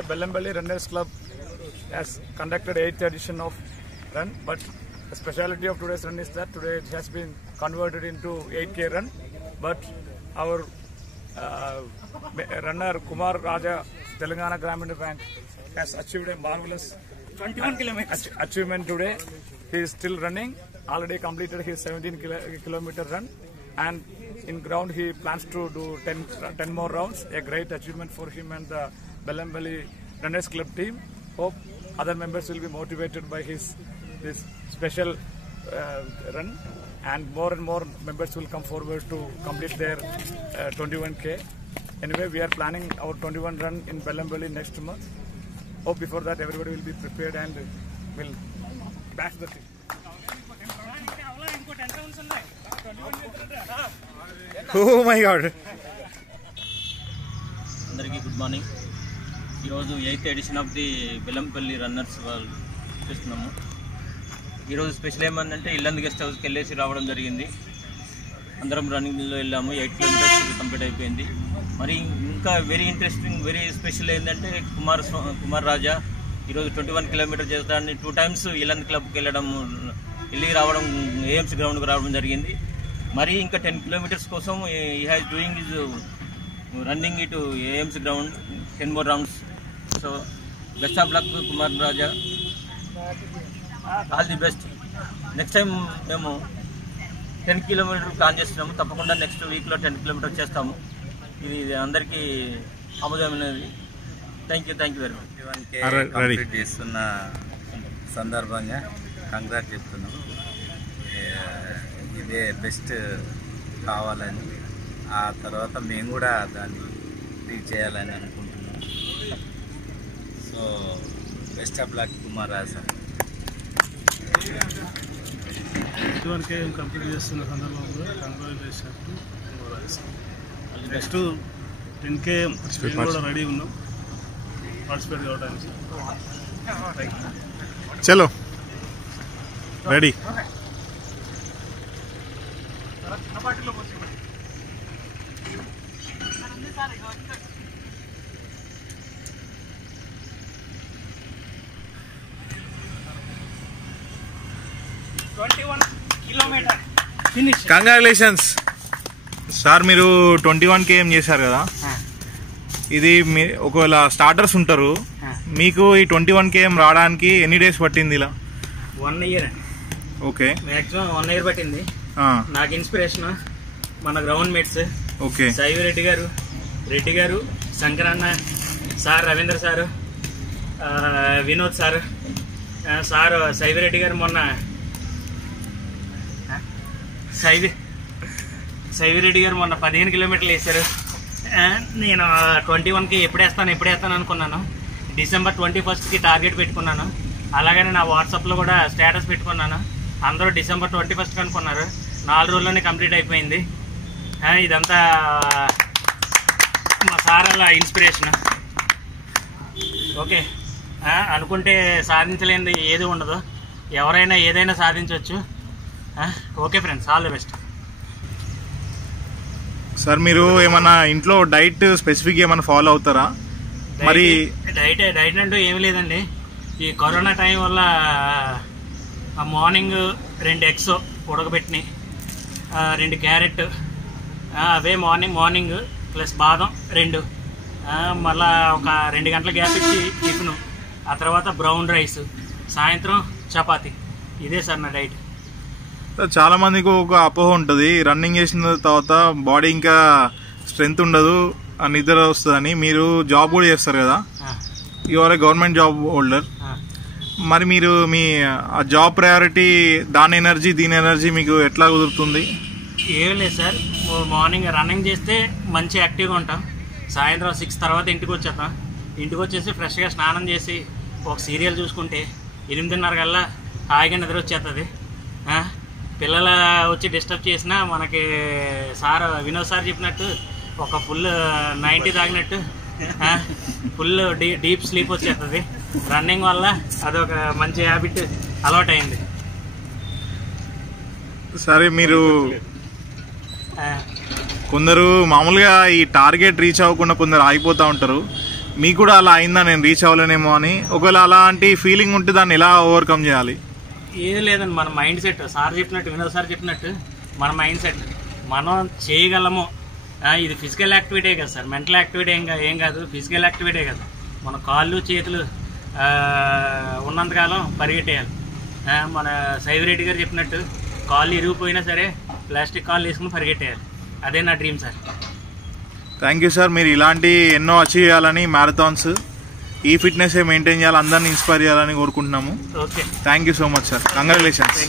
today Bellanpalli Runners Club has conducted 8th edition of run, but the speciality of today's run is that today it has been converted into 8K run, but our runner Kumar Raja, Telangana Gramin Bank, has achieved a marvelous 21 kilometers achievement today. He is still running, already completed his 17-kilometer run, and in ground he plans to do 10 more rounds. A great achievement for him and the Bellanpalli Runners Club team. Hope other members will be motivated by this special run, and more members will come forward to complete their 21K. Anyway, we are planning our 21 run in Bellanpalli next month. Hope before that everybody will be prepared and will back the team. Oh my God! అందరికీ good morning. ఈరోజు 8th edition of the Bellampalli runners వాళ్ళు చేస్తున్నాము. ఈరోజు special ఏమందంటే Yellandu guest హౌస్కి వెళ్ళేసి రావడం జరిగింది. అందరం రన్నింగ్లో వెళ్ళాము. 8 కిలోమీటర్స్ కంప్లీట్ అయిపోయింది. మరి ఇంకా వెరీ ఇంట్రెస్టింగ్, వెరీ స్పెషల్ ఏంటంటే కుమార్ రాజా ఈరోజు 21 కిలోమీటర్ చేస్తాడని 2 times ఇల్లందు క్లబ్కి వెళ్ళి రావడం, ఏఎంసీ గ్రౌండ్కి రావడం జరిగింది. మరి ఇంకా 10 kilometers కోసం he has doing his running it to AMC ground 10 more rounds. So best of luck Kumar Raja, all the best. Next time మేము 10 kilometers ప్లాన్ చేస్తున్నాము. తప్పకుండా నెక్స్ట్ వీక్లో 10 kilometers చేస్తాము. ఇది అందరికీ ఆమోదమైనది. Thank you very much. Complete చేస్తున్న సందర్భంగా కంగ్రాట్ చెప్తున్నాము. ఇదే బెస్ట్ కావాలని, ఆ తర్వాత మేము కూడా దాన్ని రీచ్ చేయాలని అనుకుంటున్నాం. So best of luck Kumar Raja. 21K complete చేస్తున్న సందర్భంలో congratulation to Kumar Raja. Next 10K కూడా రెడీ ఉన్నాం పార్టిసిపేట్ కావడానికి. చలో రెడీ. కంగ్రాచులేషన్స్ సార్, మీరు 21K చేశారు కదా. ఇది ఒకవేళ స్టార్టర్స్ ఉంటారు, మీకు ఈ 21K రావడానికి ఎన్ని డేస్ పట్టింది? ఇలా 1 year. ఓకే, మాక్సిమం 1 year పట్టింది. నాకు ఇన్స్పిరేషన్ మన ground mates. Okay, Sai Reddy గారు, Shankaranna sir, Ravindra sir, Vinod sir, Sai Reddy గారు మొన్న సాయి రెడ్డి గారు మొన్న 15 kilometers వేశారు. నేను 21K ఎప్పుడు వేస్తాను అనుకున్నాను. December 21st టార్గెట్ పెట్టుకున్నాను. అలాగనే నా వాట్సాప్లో కూడా స్టేటస్ పెట్టుకున్నాను. అందరూ December 21st అనుకున్నారు. 4 రోజుల్లోనే కంప్లీట్ అయిపోయింది. ఇదంతా మా సార్ అలా ఇన్స్పిరేషన్. ఓకే, అనుకుంటే సాధించలేనిది ఏది ఉండదు. ఎవరైనా ఏదైనా సాధించవచ్చు. Okay friends, all the best. Sir, మీరు ఏమన్నా ఇంట్లో డైట్ స్పెసిఫిక్ ఏమైనా ఫాలో అవుతారా? మరి డైట్ అంటూ ఏమి లేదండి. ఈ కరోనా టైం వల్ల మార్నింగ్ 2 eggs ఉడకబెట్టినాయి, 2 carrot అవే మార్నింగ్ ప్లస్ బాదం 2, మళ్ళా ఒక 2 గంటల గ్యాప్ ఇచ్చి టిఫిన్, ఆ తర్వాత బ్రౌన్ రైస్, సాయంత్రం చపాతి. ఇదే సార్ నా డైట్. చాలా మందికి ఒక అపోహ ఉంటుంది, రన్నింగ్ చేసిన తర్వాత బాడీ ఇంకా స్ట్రెంగ్త్ ఉండదు, నిద్ర వస్తుందని. మీరు జాబ్ కూడా చేస్తారు కదా, యువర్ గవర్నమెంట్ జాబ్ హోల్డర్. మరి మీరు మీ జాబ్ ప్రయారిటీ, దాని ఎనర్జీ దీని ఎనర్జీ మీకు ఎట్లా కుదురుతుంది? ఏం లేదు సార్, మార్నింగ్ రన్నింగ్ చేస్తే మంచి యాక్టివ్గా ఉంటాం. సాయంత్రం 6 తర్వాత ఇంటికి వచ్చేస్తాం. ఇంటికి వచ్చేసి ఫ్రెష్గా స్నానం చేసి ఒక సీరియల్ చూసుకుంటే 8:30 కల్లా హాయిగా నిద్ర వచ్చేస్తుంది. పిల్లలు వచ్చి డిస్టర్బ్ చేసినా మనకి వినోద్ సార్ చెప్పినట్టు ఒక ఫుల్ 90 తాగినట్టు ఫుల్ డీప్ స్లీప్ వచ్చేస్తుంది. రన్నింగ్ వల్ల అదొక మంచి హ్యాబిట్ అలవాటు అయింది. సరే, మీరు కొందరు మామూలుగా ఈ టార్గెట్ రీచ్ అవ్వకుండా కొందరు ఆగిపోతూ ఉంటారు. మీకు కూడా అలా అయిందా నేను రీచ్ అవ్వలేనేమో అని? ఒకవేళ అలాంటి ఫీలింగ్ ఉంటే దాన్ని ఎలా ఓవర్కమ్ చేయాలి? ఏం లేదండి, మన మైండ్ సెట్ సార్ చెప్పినట్టు, వినోద్ సార్ చెప్పినట్టు మన మైండ్ సెట్ మనం చేయగలము. ఇది ఫిజికల్ యాక్టివిటీ కదా సార్, మెంటల్ యాక్టివిటీ ఏం కాదు, ఫిజికల్ యాక్టివిటీ కదా. మన కాళ్ళు చేతులు ఉన్నంతకాలం పరిగెట్టేయాలి. మన సైవిరెడ్డి గారు చెప్పినట్టు కాళ్ళు ఇరిగిపోయినా సరే ప్లాస్టిక్ కాళ్ళు వేసుకుని పరిగెట్టేయాలి. అదే నా dream sir. Thank you sir. మీరు ఇలాంటి ఎన్నో అచీవ్ చేయాలని, మ్యారథాన్స్ ఈ ఫిట్నెస్ మెయింటైన్ చేయాలి, అందరినీ ఇన్స్పైర్ చేయాలని కోరుకుంటున్నాము. Okay, thank you so much sir. Congratulations.